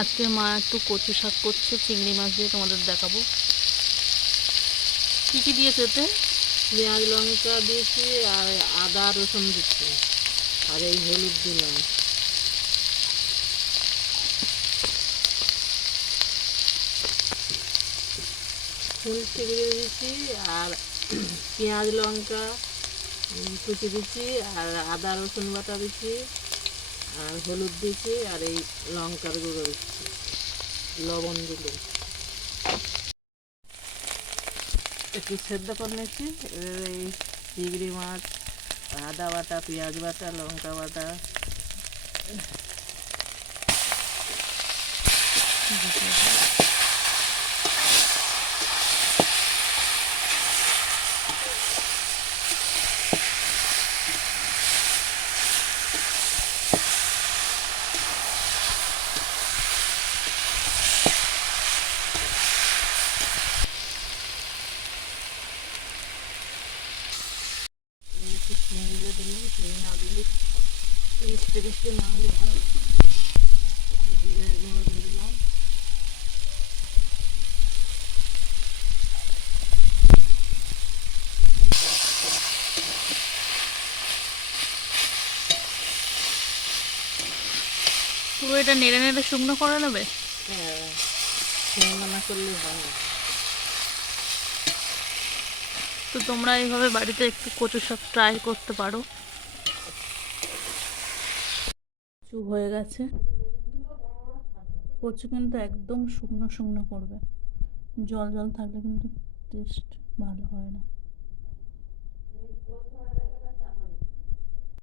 আজকে মা একটু কচু শাক করছে, চিংড়ি মাছ দিয়ে তোমাদের দেখাবো। কি কি দিয়েছে এতে? পেঁয়াজ, লঙ্কা দিয়েছি আর আদা, রসুন দিচ্ছি। আর এই হলুদ দিলাম। ফুল চিংড়ি দিচ্ছি আর পেঁয়াজ, লঙ্কা কুচি দিচ্ছি আর আদা, রসুন বাটা দিচ্ছি। আর হলুদ দিয়েছি আর এই লঙ্কার গুঁড়ো দিচ্ছি, লবণ দিলে। একটু সেদ্ধ করে নিচ্ছি এই চিংড়ি মাছ, আদা বাটা, পেঁয়াজ বাটা, লঙ্কা বাটা। একটু পুরো এটা নেড়ে নেড়ে শুকনো করে নেবে? হ্যাঁ শুকনো না করলে হয় না তো তোমরা এইভাবে বাড়িতে একটু কচু শাক ট্রাই করতে পারো। কচু হয়ে গেছে। কচু কিন্তু একদম শুকনো শুকনো করবে। জল জল থাকলে কিন্তু টেস্ট ভালো হয় না।